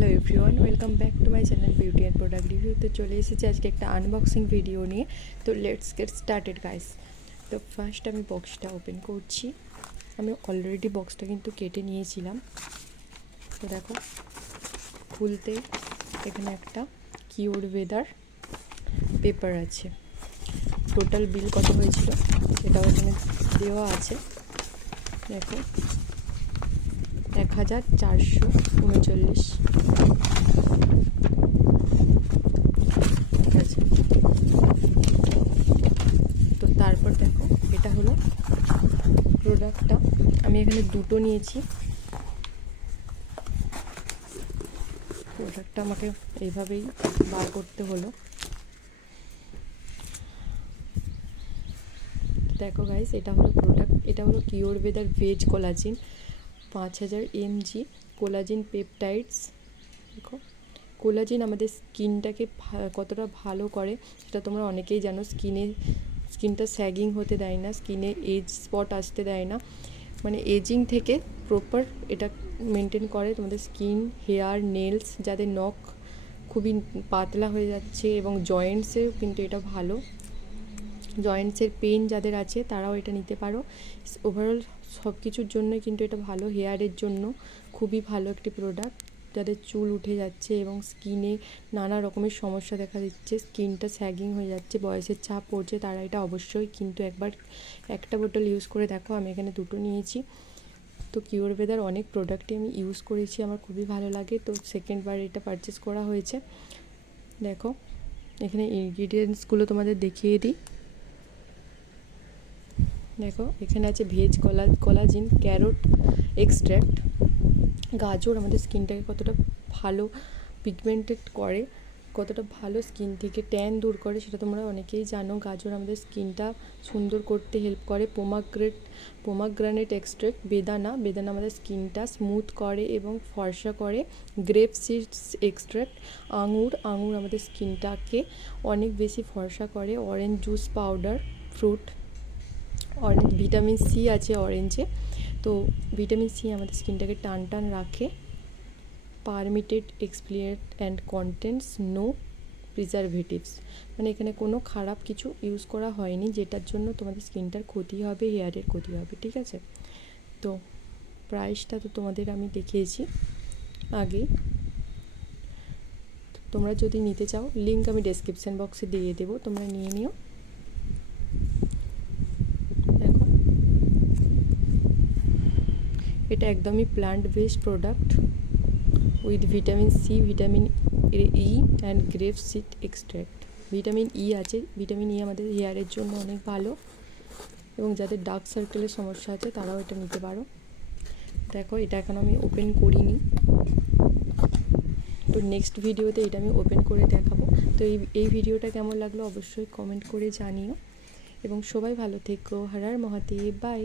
Hello everyone, welcome back to my channel beauty and product review. তো চলে এসেছি আজকে একটা আনবক্সিং ভিডিও নিয়ে। তো লেটস গেট স্টার্টেড গাইস। তো ফার্স্ট আমি বক্সটা ওপেন করছি। আমি অলরেডি বক্সটা কিন্তু কেটে নিয়েছিলাম। তো দেখো, খুলতে এখানে একটা কিওর ওয়েদার পেপার আছে। টোটাল বিল কত হয়েছিল এটাও এখানে দেওয়া আছে। দেখো, 1439। ঠিক আছে। তো তারপর দেখো, এটা হলো প্রোডাক্টটা। আমি এখানে দুটো নিয়েছি। প্রোডাক্টটা আমাকে এইভাবেই বার করতে হলো। দেখো গাইস, এটা হলো প্রোডাক্ট। এটা হলো cure weather veg collagen 5000 mg collagen peptides. দেখো, কোলাজিন আমাদের স্কিনটাকে কতটা ভালো করে সেটা তোমরা অনেকেই জানো। স্কিনটা স্যাগিং হতে দেয় না, স্কিনে এজ স্পট আসতে দেয় না, মানে এজিং থেকে প্রপার এটা মেনটেন করে তোমাদের স্কিন, হেয়ার, নেলস। যাদের নখ খুবই পাতলা হয়ে যাচ্ছে এবং জয়েন্টসেও কিন্তু এটা ভালো। জয়েন্টসের পেন যাদের আছে তারাও এটা নিতে পারো। ওভারঅল সব কিছুর জন্য কিন্তু এটা ভালো। হেয়ারের জন্য খুবই ভালো একটি প্রোডাক্ট। যাদের চুল উঠে যাচ্ছে এবং স্কিনে নানা রকমের সমস্যা দেখা দিচ্ছে, স্কিনটা স্যাগিং হয়ে যাচ্ছে, বয়সের চাপ পড়ছে, তারা এটা অবশ্যই কিন্তু একবার একটা বোতল ইউজ করে দেখো। আমি এখানে দুটো নিয়েছি। তো কিওর ওয়েদার অনেক প্রোডাক্টই আমি ইউজ করেছি, আমার খুবই ভালো লাগে। তো সেকেন্ডবার এটা পারচেস করা হয়েছে। দেখো, এখানে ইনগ্রিডিয়েন্টসগুলো তোমাদের দেখিয়ে দিই। দেখো, এখানে আছে ভেজ কোলাজিন, ক্যারোট এক্সট্র্যাক্ট। গাজর আমাদের স্কিনটাকে কতটা ভালো পিগমেন্টেড করে, কতটা ভালো স্কিন থেকে ট্যান দূর করে সেটা তোমরা অনেকেই জানো। গাজর আমাদের স্কিনটা সুন্দর করতে হেল্প করে। পোমাগ্রানেট এক্সট্র্যাক্ট, বেদানা আমাদের স্কিনটা স্মুথ করে এবং ফর্সা করে। গ্রেপ সিডস এক্সট্র্যাক্ট, আঙুর আমাদের স্কিনটাকে অনেক বেশি ফর্সা করে। Orange juice powder, fruit orange, vitamin C আছে অরেঞ্জে। তো ভিটামিন সি আমাদের স্কিনটাকে টান রাখে। Permitted exfoliate and contents no preservatives, মানে এখানে কোনো খারাপ কিছু ইউজ করা হয়নি যেটার জন্য তোমাদের স্কিনটার ক্ষতি হবে, হেয়ারের ক্ষতি হবে। ঠিক আছে। তো প্রাইসটা তো তোমাদের আমি দেখিয়েছি আগেই। তোমরা যদি নিতে চাও লিঙ্ক আমি ডেসক্রিপশান বক্সে দিয়ে দেবো, তোমরা নিয়ে নিও। দেখো, এটা একদমই plant based product with vitamin C, vitamin E and grape seed extract. Vitamin E আছে। ভিটামিন ই আমাদের হেয়ারের জন্য অনেক ভালো এবং যাদের ডার্ক সার্কেলের সমস্যা আছে তারাও এটা নিতে পারো। দেখো, এটা এখন আমি ওপেন করিনি, তো নেক্সট ভিডিওতে এটা আমি ওপেন করে দেখাবো। তো এই ভিডিওটা কেমন লাগলো অবশ্যই কমেন্ট করে জানিও এবং সবাই ভালো থেকো। হর হর মহাদেব, বাই।